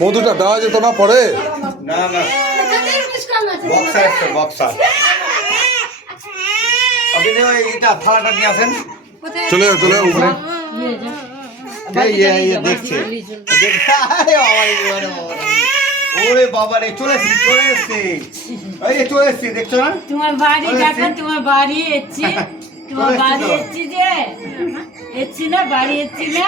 মধুটা দেওয়া যেত না পরে? না না বক্সার আপনি এটা থালাটা নিয়ে আসেন। চলে যাও চলে যাও উপরে। দেখছে ওরে বাবা রে চলে এসছে দেখছো না? তোমার বাড়ি দেখো, তোমার বাড়ি এসছি, তোমার বাড়ি এসছি যে এসছি না, বাড়ি এসছি না।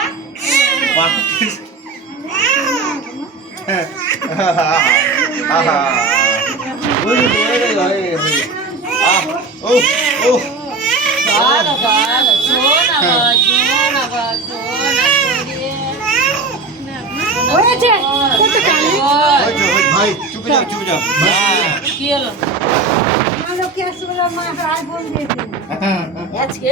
ভাই চুপে যাও কি হলো আজকে?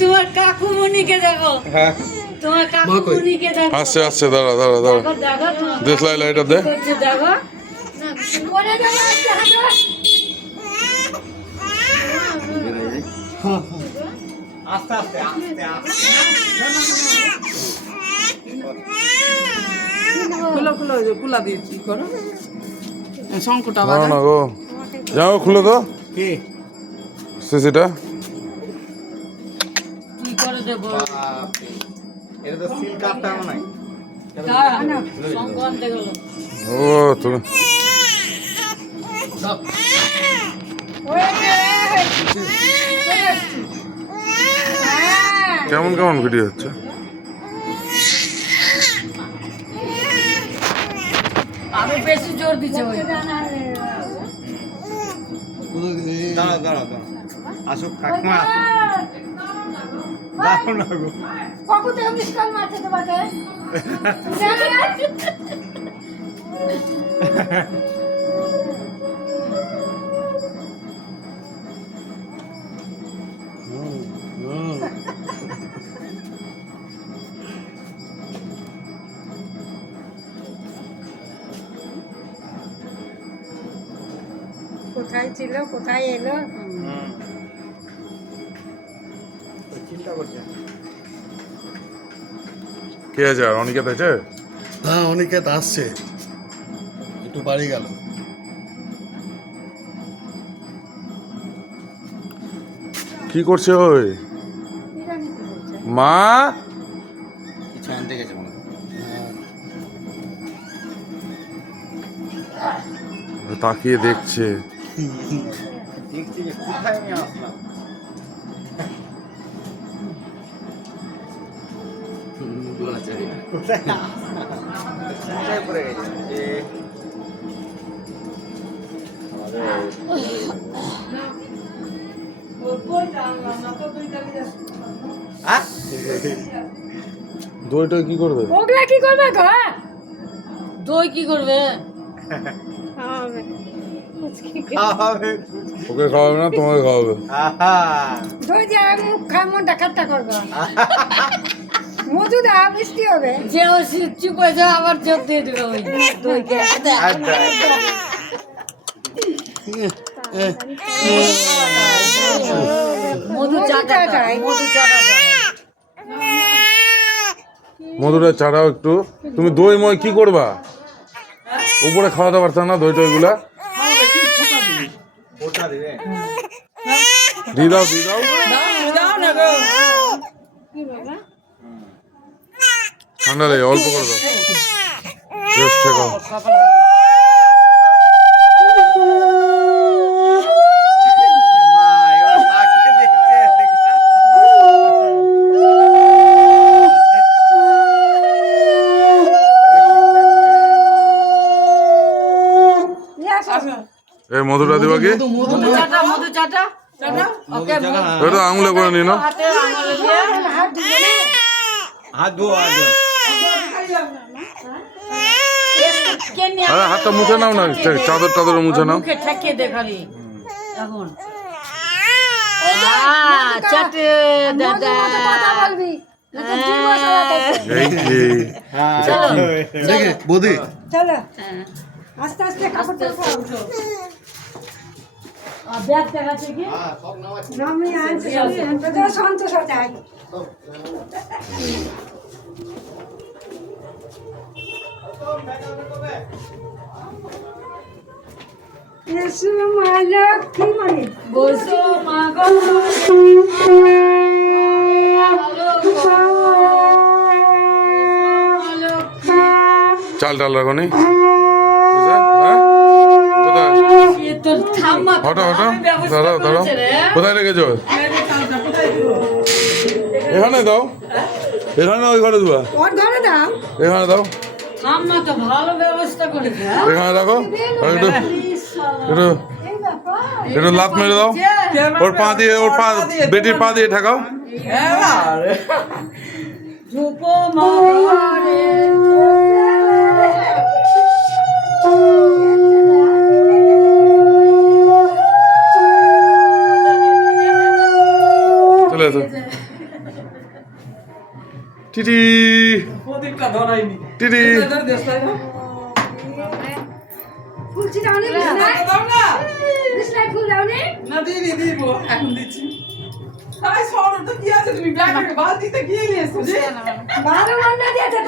তোমার কাকুমণিকে দেখো, তোমার কাকুমণিকে দেখো। আসছে আসছে, দাঁড়া দাঁড়া দাঁড়া, দেশলাই লাইটার দে। দেখো আস্তে আস্তে আস্তে আস্তে খুলা দিয়ে কি করো শঙ্কুটা না না গো, যাও খুলে তো কি সিসিটা। কি করে দেবো? এটা তো সিল কাটটা নাই। সংক্রান্তে গেল। ও তুমি কেমন কেমন ভিডিও হচ্ছে? আমি বেশি জোর দিচ্ছি। দাঁড়াও দাঁড়াও দাঁড়াও আসুক কাকিমা দাঁড়াও না গো কাকু তো মিস কল মারছে তোমাকে কোথায় ছিল কোথায় এলো চিন্তা করছে। কে আছে? আর অনিকেত আছে? হ্যাঁ অনিকেত আসছে, একটু বাড়ি গেল। কি করছে ওই মা? কিছু আনতে গেছে মনে তাকিয়ে দেখছে। দেখছি যে কোথায় আমি আসলাম। কোথায় চিন্তায় পড়ে গেছে যে দইটা কি করবে? ওগুলা কি করবে গো দই কি করবে? খাওয়াবে ওকে খাওয়াবে না, তোমাকে খাওয়াবে। আহা দই দিয়ে মুখ খায় মনটা খাট্টা করবো মধু দা মিষ্টি হবে যে ও চুপ হয়ে যাও, আবার চোখ দিয়ে দিবে ওই দইকে। মধু চাটা খায়, মধু চাটা খায়। মধুটা ছাড়াও একটু। তুমি দই মই কি করবা? উপরে খাওয়াতে পারছো না দই টইগুলা? ওটা দিবে দিয়ে দাও দিয়ে দাও। ঠান্ডা লাগে, অল্প করে দাও। জাস্ট ঠেকাও। মা এবার তাকে দেখছে এই মধুটা দিবা কি? মধু চাটা, মধু চাটা। ওকে এটা আঙুলে করে নিন। হাতে আঙুলে দিয়ে হাত ধো হাত ধো কে নিয়ে আরে হাতটা মুছে নাও না, চাদর টাদর মুছে নাও। মুখে ঠেকিয়ে দে খালি এখন। চাটে দাদা। কথা বলবি না তো ঠিক মশলা খাইছে এই যে দেখে বৌদি চলো আস্তে আস্তে কাপড় আর ব্যাগ দেখাচ্ছে কি হ্যাঁ সব নেওয়া আছে। আমি আনছি তোদের সন্তোষ চাই এসো মা লক্ষ্মী মানে বসো মা গো চাল টাল রাখো নি হ্যাঁ কোথায় তোর ঠাম্মা হটো হটো আমি ব্যবস্থা দাঁড়াও দাঁড়াও করেছে রে। কোথায় রেখেছো চালটা কোথায় দিব? এখানে দাও এখানে না ওই ঘরে দেবা ওর ঘরে দাও এখানে দাও ঠাম্মা তো ভালো ব্যবস্থা করেছে হ্যাঁ? এখানে রাখো আর একটু একটু এই ব্যাপার একটু লাত মেরে দাও ওর পা দিয়ে ওর পা বেটির পা দিয়ে ঠেকাও এবার ধুপো মারে চলে এসো টিটি প্রদীপটা ধরাইনি টিটি দেশলাই না ফুলছি দাও নি বিছনায় দাও না বিছনায় ফুল দাও নি না দিদি দিব এখন দিচ্ছি তাই সরো তো কি আছে তুমি ব্যাগ বালতিতে কি নিয়ে এসছো যে ভালো রান্না দিয়েছে